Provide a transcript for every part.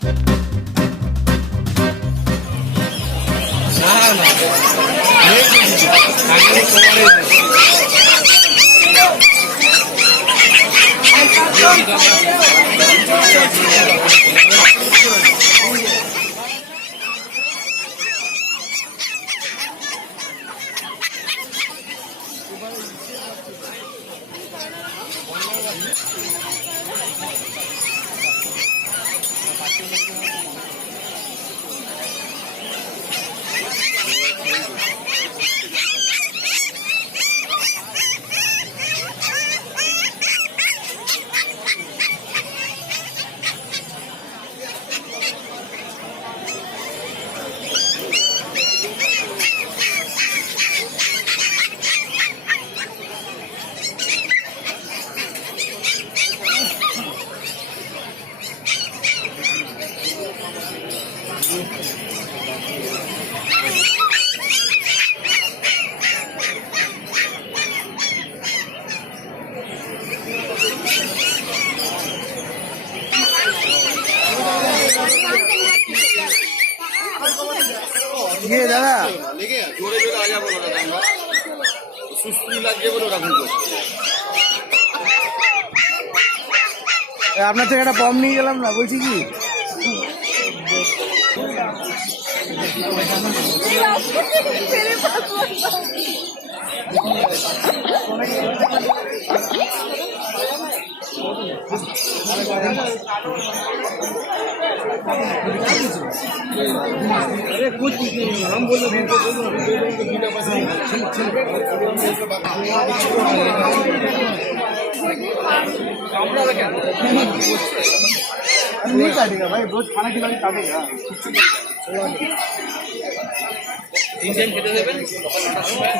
ये दादा जोड़े जोड़े आ जाबो ना दादा सुस्ती লাগে বলে রাখুন আপনার থেকে একটা পম নিয়ে গেলাম না বলছি কি अरे कुछ हम बोल रहे नहीं काटेगा भाई रोज खाना खिलाने काटेगा इंडियन खेते देবেন সকাল 8টার সময়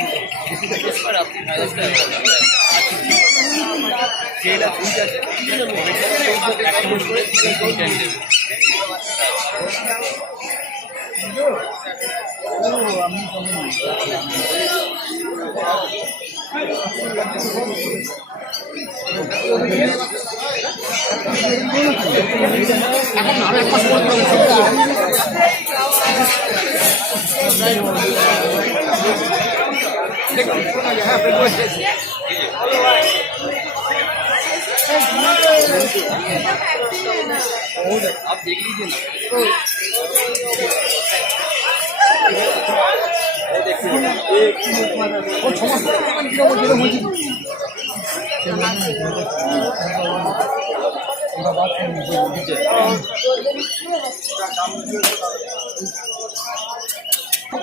আপনি নাইজটা কেলা ফুল আছে आप देख लीजिए ना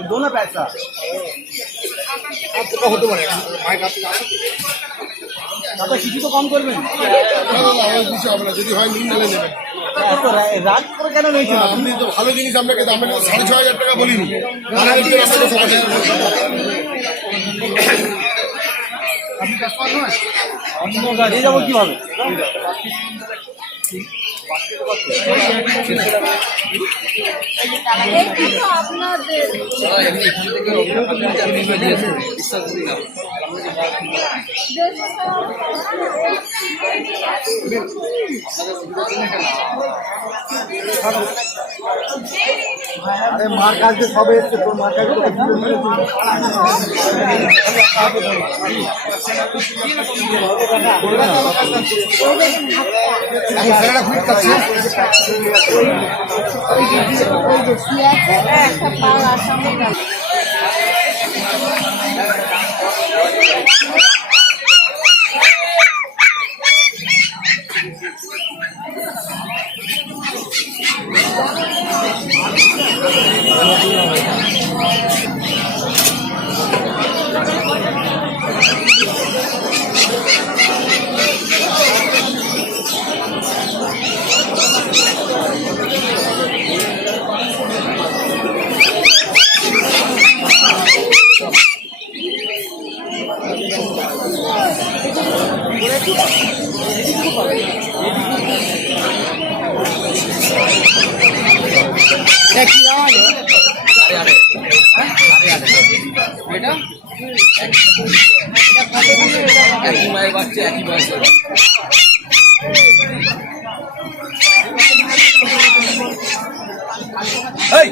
दोनों पैसा आपको होते পারে মাইক আপনি দাদা কিছু তো কম করবেন কিছু হবে না যদি হয় নিন নালে নেবেন রাত করে কেন নিয়েছেন আপনি তো ভালো জিনিস আপনাকে দাম 6,500 টাকা বলিনি আপনি কাস্টমার নয় অন্য গাড়ি যাবো কিভাবে अरे मार काट के सब एक तो मार काट একই মায়ের বাচ্চা একই বয়স এই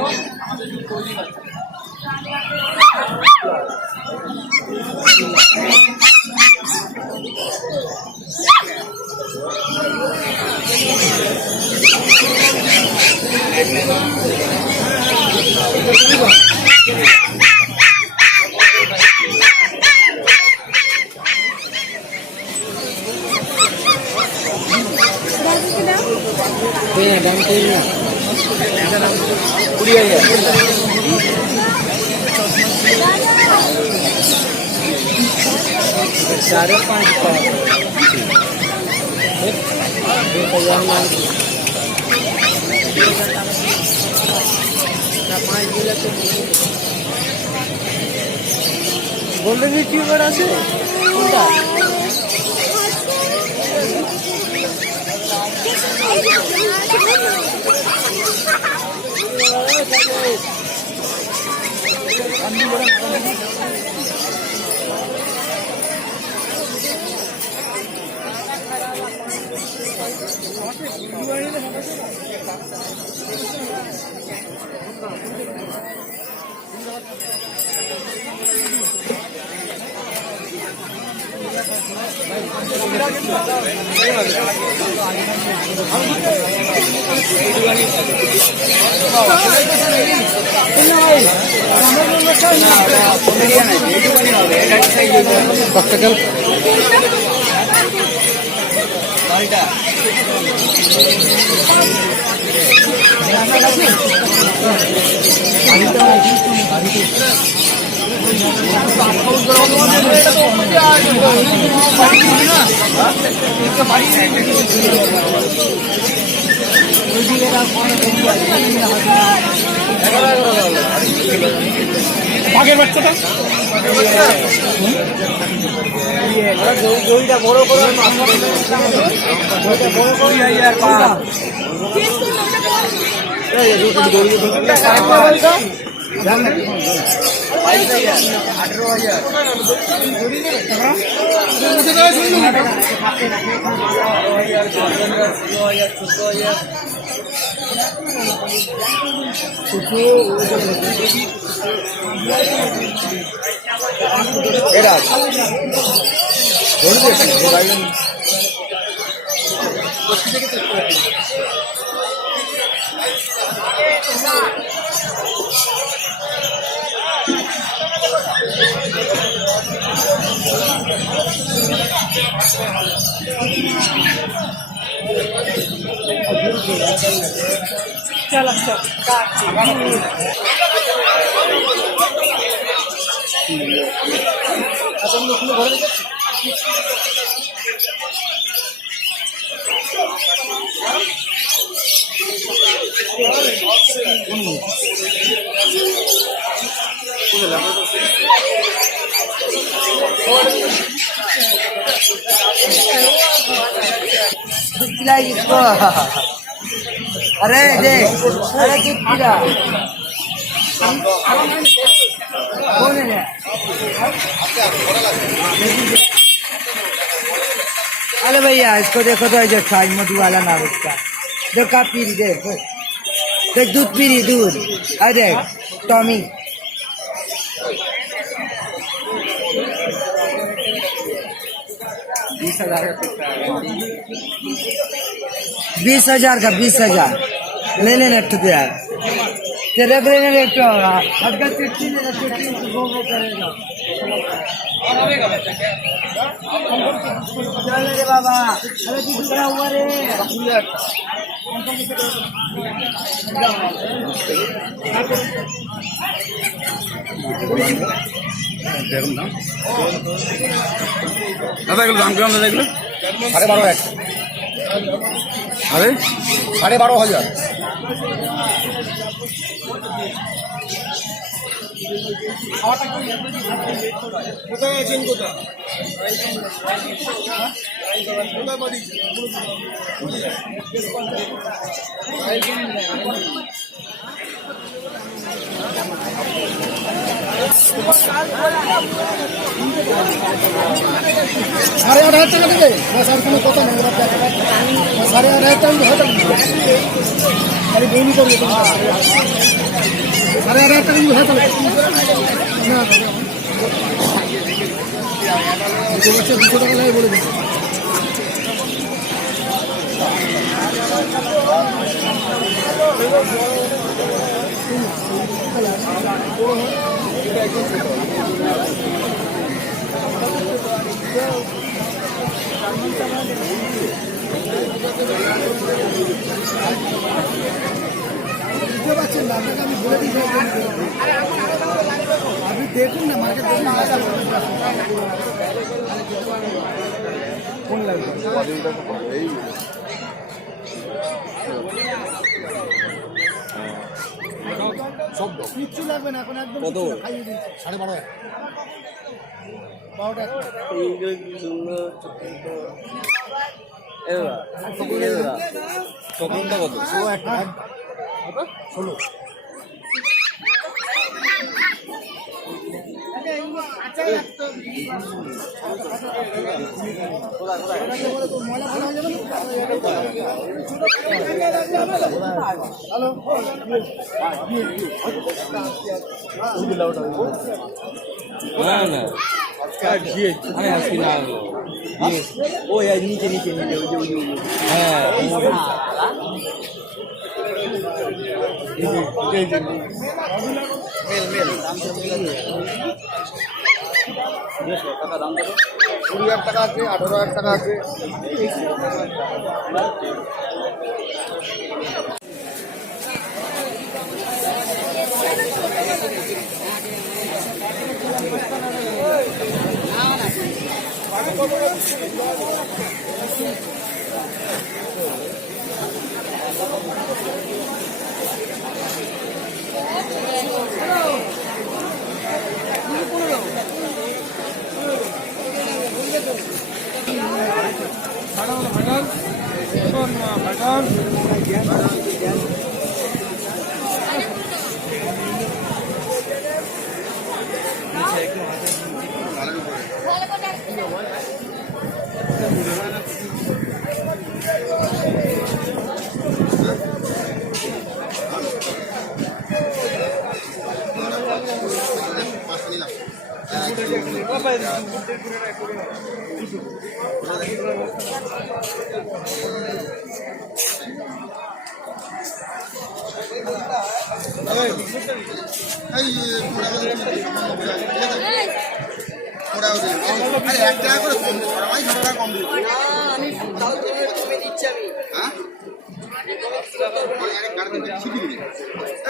साढ़े 5 का गोल्डन रिट्रीवर আছে কোনটা আগের বাচ্চাটা জয়টা বড় করে বড় করে আর পা चल अच्छा इसको अरे देख अरे चुप किया कौन है अरे भैया इसको देखो तो जो साइज मधु वाला नाम इसका जो का पीरी देख देख दूध पीरी दूध अरे देख टॉमी 20,000 का 20,000 ले लेना ठुक यार तेरे ब्रेन में एक होगा अटका चिट्ठी लेना चिट्ठी वो करेगा चल रे बाबा अरे तू खड़ा हुआ रे দেখুন না দাদা এগুলো দাম কেমন দাদা এগুলো 12,500 আরে 12,500 কোথায় আছেন কোথায় साढ़े 8,000 টাকা দেবে 10,000 কোনো কথা নেই 8,500 টাকা আপনি দেখুন না মার্কেট কোন লাগবে কিচ্ছু লাগবে না এখন একদম কত? খাইয়ে দিচ্ছি 12.5 চকলেটটা কত? 16 না না আরে আজকে না ও নিচে নিচে নিচে হ্যাঁ টাকা দাম দেবো 20,000 টাকা আছে 18,000 টাকা আছে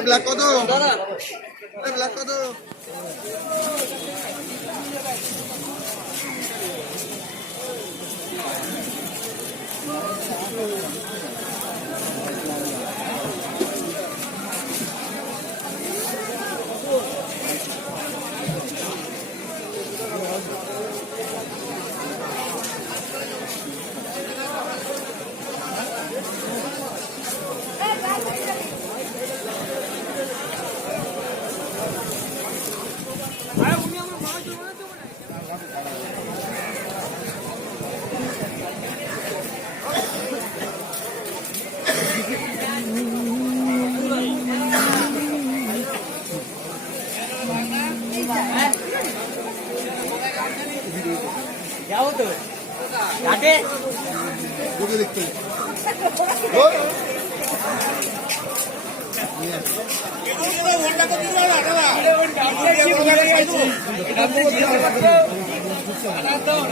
ব্ল্যাক কত ব্ল্যাক কত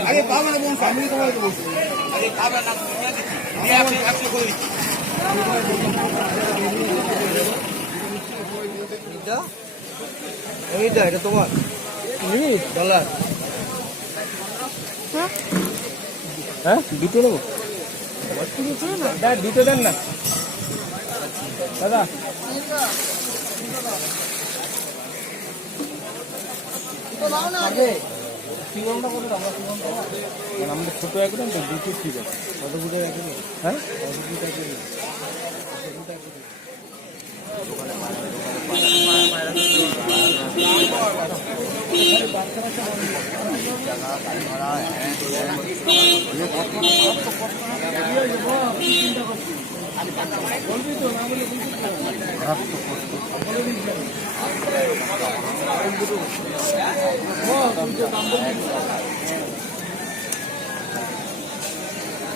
আরে বাবা না বোন ফ্যামিলি তোমার তো বলছি আরে বাবা না দিয়ে আপনি আপনি করে দিচ্ছি এইটা এটা তোমার ডলার হ্যাঁ দুটো নেবো দুটো দেন না দাদা আমাদের ছোট একদম তো দুটো ঠিক আছে কতগুলো একদম হ্যাঁ বাচ্চারা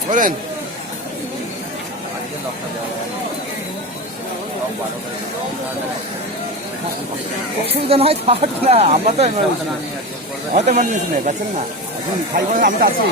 বলেন অসুবিধা নয় থাক না আমরা তো হয়তো এমার্জেন্সি নেই পাচ্ছেন না এখন খাইব আমি তো আছি